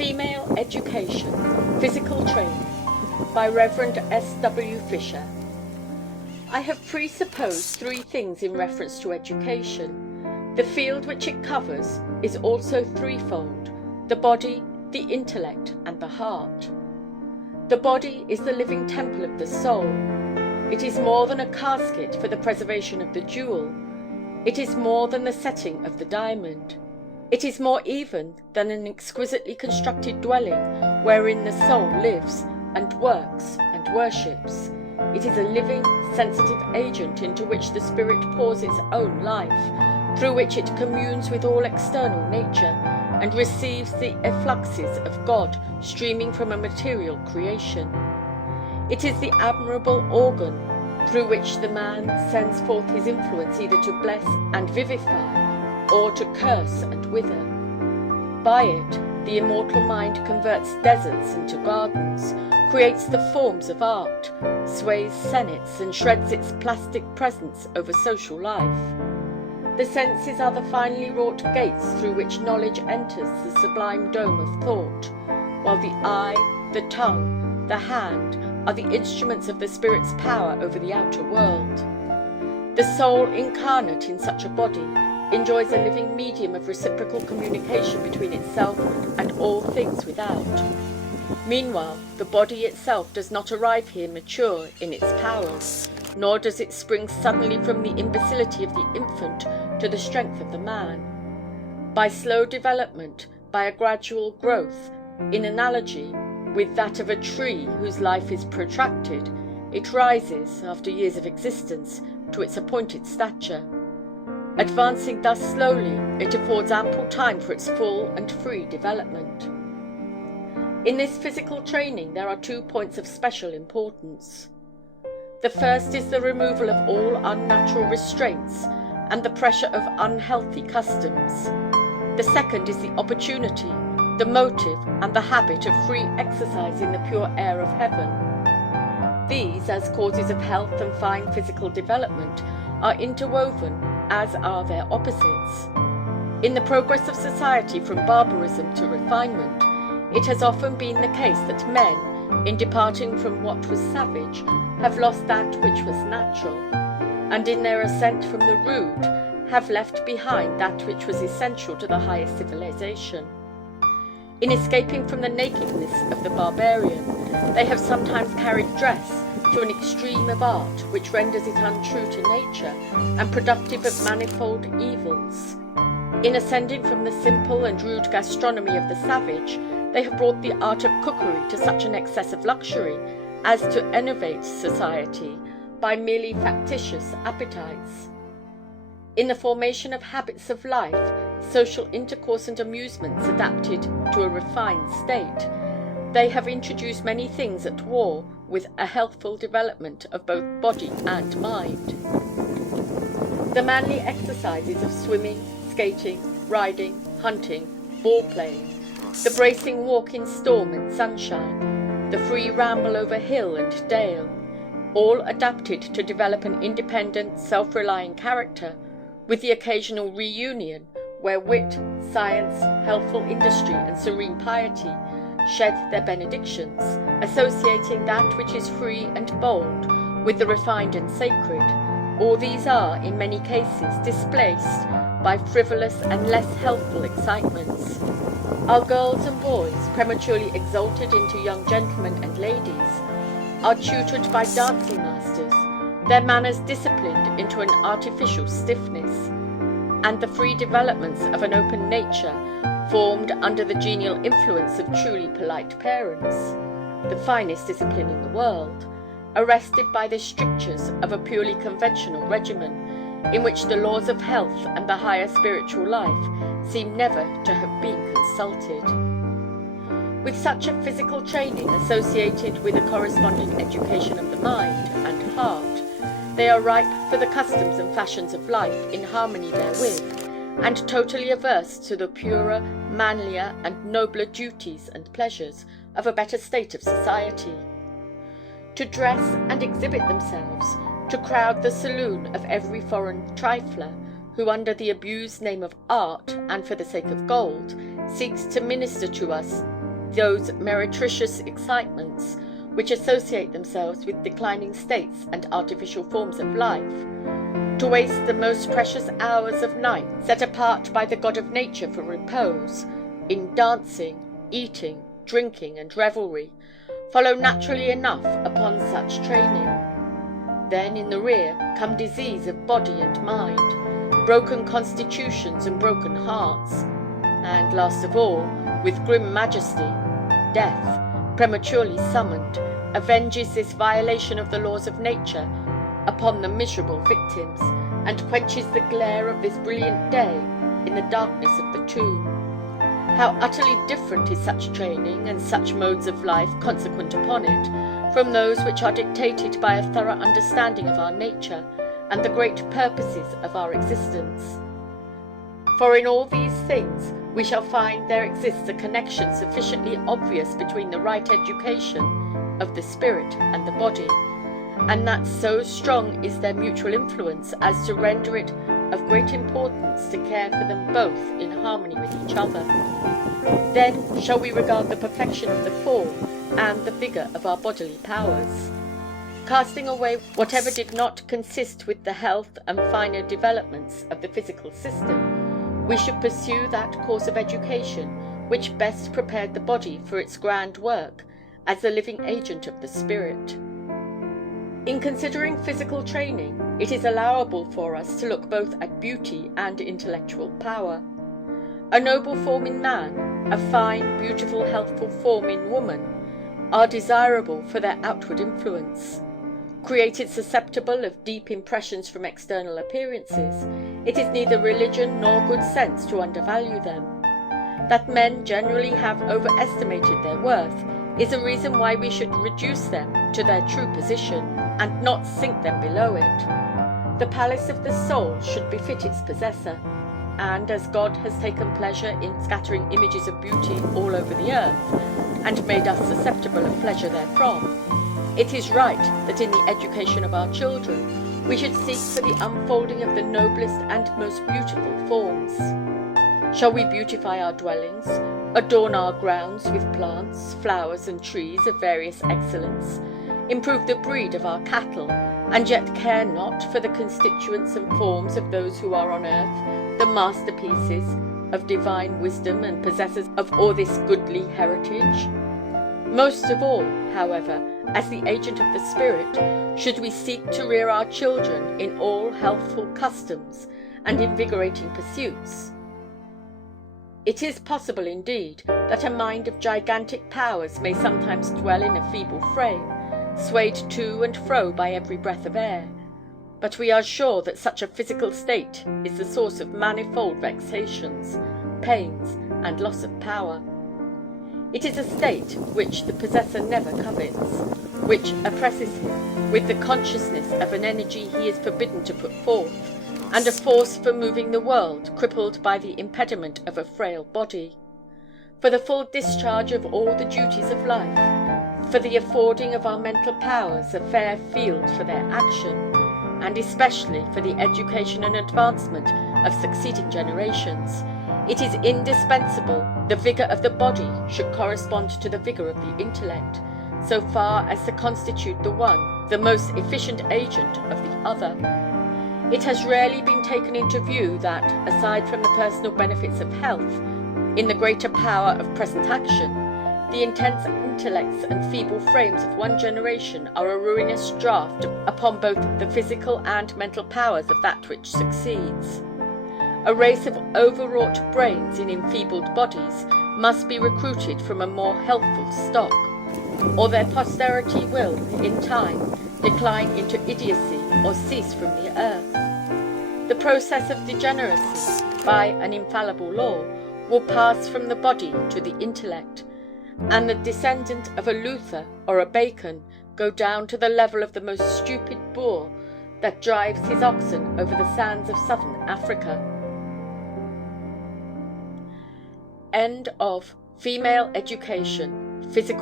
Female Education, Physical Training by Reverend S. W. Fisher. I have presupposed three things in reference to education. The field which it covers is also threefold: the body, the intellect, and the heart. The body is the living temple of the soul. It is more than a casket for the preservation of the jewel. It is more than the setting of the diamond. It is more even than an exquisitely constructed dwelling wherein the soul lives and works and worships. It is a living, sensitive agent into which the spirit pours its own life, through which it communes with all external nature, and receives the effluxes of God streaming from a material creation. It is the admirable organ through which the man sends forth his influence either to bless and vivify, or to curse and wither. By it, the immortal mind converts deserts into gardens, creates the forms of art, sways senates, and shreds its plastic presence over social life. The senses are the finely wrought gates through which knowledge enters the sublime dome of thought, while the eye, the tongue, the hand are the instruments of the spirit's power over the outer world. The soul incarnate in such a body enjoys a living medium of reciprocal communication between itself and all things without. Meanwhile, the body itself does not arrive here mature in its powers, nor does it spring suddenly from the imbecility of the infant to the strength of the man. By slow development, by a gradual growth, in analogy with that of a tree whose life is protracted, it rises, after years of existence, to its appointed stature. Advancing thus slowly, it affords ample time for its full and free development. In this physical training there are 2 points of special importance. The first is the removal of all unnatural restraints and the pressure of unhealthy customs. The second is the opportunity, the motive, and the habit of free exercise in the pure air of heaven. These, as causes of health and fine physical development, are interwoven, as are their opposites. In the progress of society from barbarism to refinement, it has often been the case that men, in departing from what was savage, have lost that which was natural, and in their ascent from the rude, have left behind that which was essential to the highest civilization. In escaping from the nakedness of the barbarian, they have sometimes carried dress to an extreme of art which renders it untrue to nature and productive of manifold evils. In ascending from the simple and rude gastronomy of the savage, they have brought the art of cookery to such an excess of luxury as to enervate society by merely factitious appetites. In the formation of habits of life, social intercourse and amusements adapted to a refined state, they have introduced many things at war with a healthful development of both body and mind. The manly exercises of swimming, skating, riding, hunting, ball playing, the bracing walk in storm and sunshine, the free ramble over hill and dale, all adapted to develop an independent, self-relying character, with the occasional reunion where wit, science, healthful industry, and serene piety shed their benedictions, associating that which is free and bold with the refined and sacred. All these are, in many cases, displaced by frivolous and less healthful excitements. Our girls and boys, prematurely exalted into young gentlemen and ladies, are tutored by dancing masters, their manners disciplined into an artificial stiffness, and the free developments of an open nature formed under the genial influence of truly polite parents, the finest discipline in the world, arrested by the strictures of a purely conventional regimen, in which the laws of health and the higher spiritual life seem never to have been consulted. With such a physical training associated with a corresponding education of the mind and heart, they are ripe for the customs and fashions of life in harmony therewith, and totally averse to the purer, manlier, and nobler duties and pleasures of a better state of society. To dress and exhibit themselves, to crowd the saloon of every foreign trifler, who under the abused name of art, and for the sake of gold, seeks to minister to us those meretricious excitements which associate themselves with declining states and artificial forms of life, to waste the most precious hours of night set apart by the God of nature for repose, in dancing, eating, drinking, and revelry, follow naturally enough upon such training. Then in the rear come disease of body and mind, broken constitutions and broken hearts, and last of all, with grim majesty, death, prematurely summoned, avenges this violation of the laws of nature upon the miserable victims, and quenches the glare of this brilliant day in the darkness of the tomb. How utterly different is such training and such modes of life consequent upon it from those which are dictated by a thorough understanding of our nature and the great purposes of our existence. For in all these things we shall find there exists a connection sufficiently obvious between the right education of the spirit and the body, and that so strong is their mutual influence as to render it of great importance to care for them both in harmony with each other. Then shall we regard the perfection of the form and the vigour of our bodily powers. Casting away whatever did not consist with the health and finer developments of the physical system, we should pursue that course of education which best prepared the body for its grand work as the living agent of the spirit. In considering physical training, it is allowable for us to look both at beauty and intellectual power. A noble form in man, a fine, beautiful, healthful form in woman, are desirable for their outward influence. Created susceptible of deep impressions from external appearances, it is neither religion nor good sense to undervalue them. That men generally have overestimated their worth is a reason why we should reduce them to their true position, and not sink them below it. The palace of the soul should befit its possessor, and as God has taken pleasure in scattering images of beauty all over the earth, and made us susceptible of pleasure therefrom, it is right that in the education of our children we should seek for the unfolding of the noblest and most beautiful forms. Shall we beautify our dwellings, adorn our grounds with plants, flowers, and trees of various excellence, improve the breed of our cattle, and yet care not for the constituents and forms of those who are on earth, the masterpieces of divine wisdom and possessors of all this goodly heritage? Most of all, however, as the agent of the spirit, should we seek to rear our children in all healthful customs and invigorating pursuits. It is possible, indeed, that a mind of gigantic powers may sometimes dwell in a feeble frame, swayed to and fro by every breath of air, but we are sure that such a physical state is the source of manifold vexations, pains, and loss of power. It is a state which the possessor never covets, which oppresses him with the consciousness of an energy he is forbidden to put forth, and a force for moving the world crippled by the impediment of a frail body. For the full discharge of all the duties of life, for the affording of our mental powers a fair field for their action, and especially for the education and advancement of succeeding generations, it is indispensable the vigour of the body should correspond to the vigour of the intellect, so far as to constitute the one the most efficient agent of the other. It has rarely been taken into view that, aside from the personal benefits of health, in the greater power of present action, the intense intellects and feeble frames of one generation are a ruinous draught upon both the physical and mental powers of that which succeeds. A race of overwrought brains in enfeebled bodies must be recruited from a more healthful stock, or their posterity will, in time, decline into idiocy or cease from the earth. The process of degeneracy, by an infallible law, will pass from the body to the intellect, and the descendant of a Luther or a Bacon go down to the level of the most stupid boor that drives his oxen over the sands of southern Africa. End of Female Education, Physical